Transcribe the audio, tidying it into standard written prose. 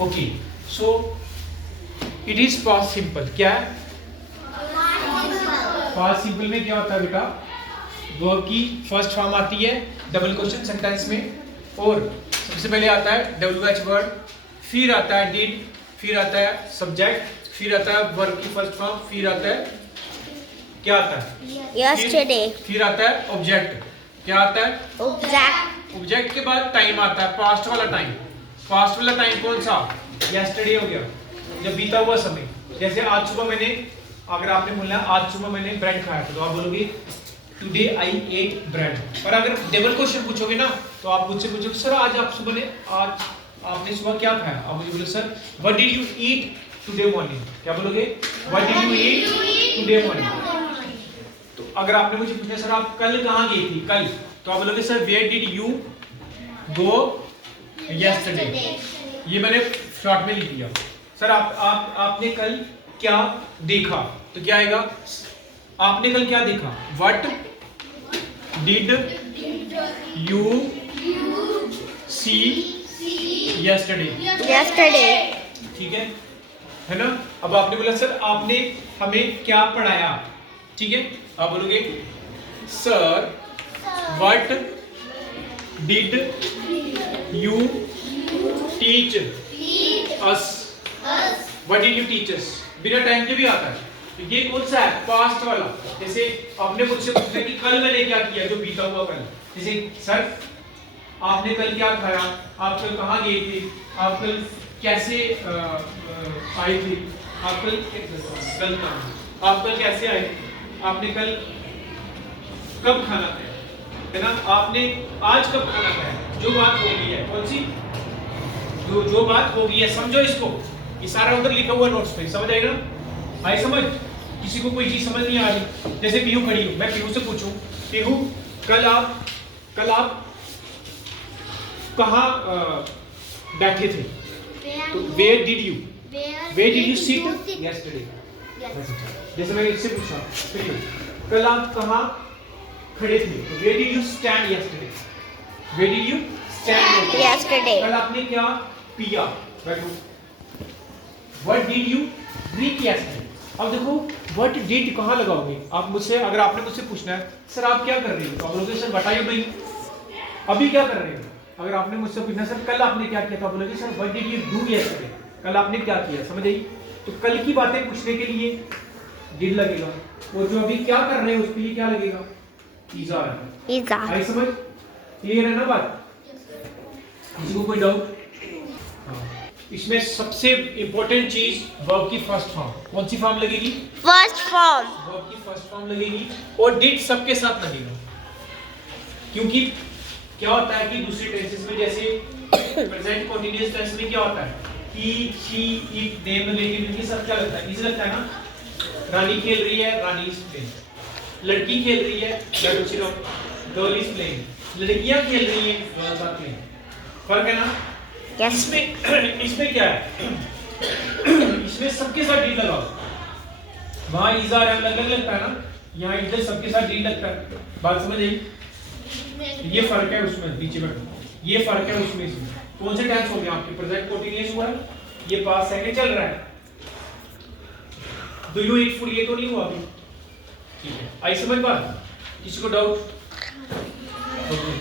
Okay, so it is past simple. क्या है past simple में? क्या होता है बेटा, वर्ब की फर्स्ट फॉर्म आती है डबल क्वेश्चन सेंटेंस में, और सबसे पहले आता है WH वर्ड, फिर आता है डिड, फिर आता है सब्जेक्ट, फिर आता है वर्ब की फर्स्ट फॉर्म, फिर आता है क्या आता है यस्टरडे, फिर आता है ऑब्जेक्ट। क्या आता है ऑब्जेक्ट, ऑब्जेक्ट के बाद टाइम आता है, पास्ट वाला टाइम। पास्ट वाला टाइम कौन सा? यस्टरडे हो गया, जब बीता हुआ समय। जैसे आज सुबह मैंने, अगर आपने बोलना है आज सुबह मैंने ब्रेड खाया था, तो आप बोलोगे टुडे आई एट ब्रेड। पर अगर डबल क्वेश्चन पूछोगे ना, तो आप मुझसे पूछोगे सर आज आप सुबह ने, आज आपने सुबह क्या खाया? आप मुझे बोले sir what did you eat today morning. क्या बोलोगे? What did you eat today morning. तो अगर आपने मुझे पूछा सर आप कल कहाँ गई थी, कल, तो आप बोलोगे sir where did you go yesterday. ये मैंने शॉर्ट में लिख दिया। सर आपने कल क्या देखा, तो क्या आएगा? आपने कल क्या देखा? What did you see yesterday. ठीक है ना? अब आपने बोला सर आपने हमें क्या पढ़ाया, ठीक है? आप बोलोगे sir what did you teach us. What did you teach us बिना टाइम के भी आता है। तो ये कौन सा है? पास्ट वाला। जैसे आपने मुझसे पूछा कि कल मैंने क्या किया, जो बीता हुआ कल। जैसे सर आपने कल क्या खाया, आप कल कहाँ गए थे, आप कल कैसे आए थे, आप कल कैसे आए, आपने कल कब खाना खाया, है ना? आपने आज कब खाना खाया। जो बात हो गई है, कौन सी? जो बात हो गई है, समझो इसको। ये सारा उधर लिखा हुआ नोट्स पे, समझ आएगा? आई समझ? किसी को कोई चीज समझ नहीं आ रही? जैसे पीहू खड़ी हो, मैं पीहू से पूछूं पीहू कल आप कहाँ बैठे थे, तो where did you sit yesterday. जैसे मैंने इससे पूछा पीहू कल आप कहाँ खड़े थे, तो where did you stand yesterday. Where did you stand yesterday. कल आपने क्या पिया, बैठो। What did you drink yesterday. अब देखो व्हाट डिड कहाँ लगाओगे आप मुझसे, अगर आपने मुझसे पूछना है सर आप क्या कर रहे हो, तो आप बोलोगे सर बताइए भाई अभी क्या कर रहे हो। अगर आपने मुझसे पूछना सर कल आपने क्या किया, तो आप बोलोगे sir what did you do yesterday, कल आपने क्या किया। समझ आई? तो कल की बातें पूछने के लिए डिड लगेगा, और जो अभी क्या कर रहे हो उसके लिए क्या लगेगा? Is are. आई समझ? क्लियर है ना बात? किसी को कोई डाउट? इसमें सबसे इंपॉर्टेंट चीज वर्ब की फर्स्ट फॉर्म। कौन सी फॉर्म लगेगी? First form. वर्ब की फर्स्ट फॉर्म लगेगी, और डिड सबके साथ लगेगा। क्योंकि क्या होता है कि दूसरी टेंसेस में, जैसे प्रेजेंट कंटीन्यूअस टेंस में क्या होता है, ही शी इट देम, लेकिन इनके साथ क्या लगता है? इज लगता है ना। रानी खेल रही है, रानी इज प्लेइंग। लड़की खेल रही है, गर्ल इज प्लेइंग। लड़कियां खेल रही हैं, गर्ल्स आर प्लेइंग। फर्क है ना? Yes. इसमें क्या है? इसमें सबके साथ डिड लगाओ। वहां इज आर अलग अलग लगता है ना, यहाँ इधर सबके साथ डिड लगता है। बात समझ आई? ये फर्क है उसमें, नीचे बैठो। ये फर्क है उसमें, इसमें कौन से टेंस हो गए आपके? प्रेजेंट कंटीन्यूअस हुआ है, ये पास्ट सेकंड चल रहा है। डू यू ईट फूड, ये तो नहीं हुआ अभी। ठीक है, आई समझ बात? किसी को डाउट? ओके,